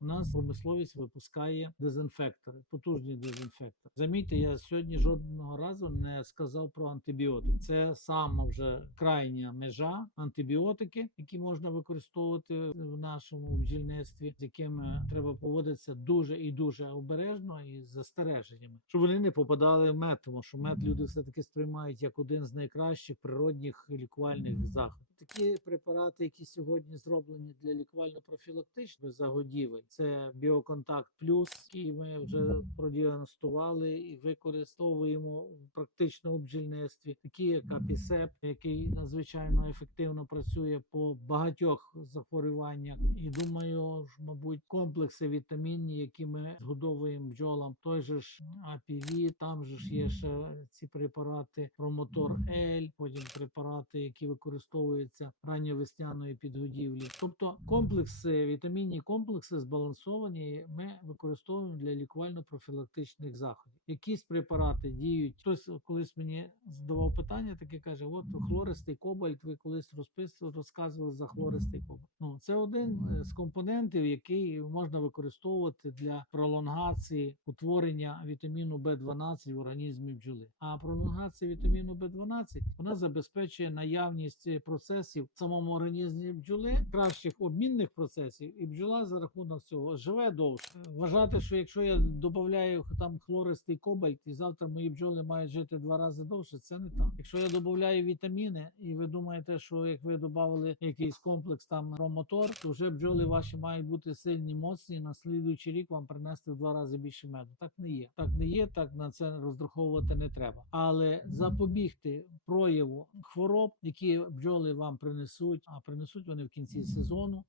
У нас промисловість випускає дезінфектори, потужні дезінфектори. Замітьте, я сьогодні жодного разу не сказав про антибіотик. Це сама вже крайня межа антибіотики, які можна використовувати в нашому бджільництві, з якими треба поводитися дуже і дуже обережно і з застереженнями, щоб вони не попадали в мед, тому що мед люди все таки сприймають як один з найкращих природних лікувальних заходів. Такі препарати, які сьогодні зроблені для лікувально-профілактичних загодівель, це біоконтакт плюс, який ми вже продіагностували і використовуємо в практичному бджільництві, такі як апісеп, який надзвичайно ефективно працює по багатьох захворюваннях. І думаю, ж, мабуть, комплекси вітамінні, які ми згодовуємо бджолам, той же ж APV, там же ж є ще ці препарати Промотор L, потім препарати, які використовуються ранньовесняної підгодівлі. Тобто комплекси, вітамінні комплекси збалансовані. Ми використовуємо для лікувально-профілактичних заходів. Якісь препарати діють. Хтось колись мені задавав питання, таке каже: от хлористий кобальт. Ви колись розписували, розказували за хлористий кобальт. Ну це один е, з компонентів, який можна використовувати для пролонгації утворення вітаміну В12 в організмі бджоли. А пролонгація вітаміну В12 вона забезпечує наявність процесів в самому організмі бджоли, кращих обмінних процесів, і бджола за рахунок цього живе довше. Вважати, що якщо я додаю там хлористий кобальт, і завтра мої бджоли мають жити два рази довше, це не так. Якщо я додаю вітаміни, і ви думаєте, що як ви додали якийсь комплекс там промотор, то вже бджоли ваші мають бути сильні, моцні. і На слідуючий рік вам принести в два рази більше меду. Так не є. Так не є. Так на це розраховувати не треба. Але запобігти прояву хвороб, які бджоли вам принесуть, а принесуть вони в кінці сезону.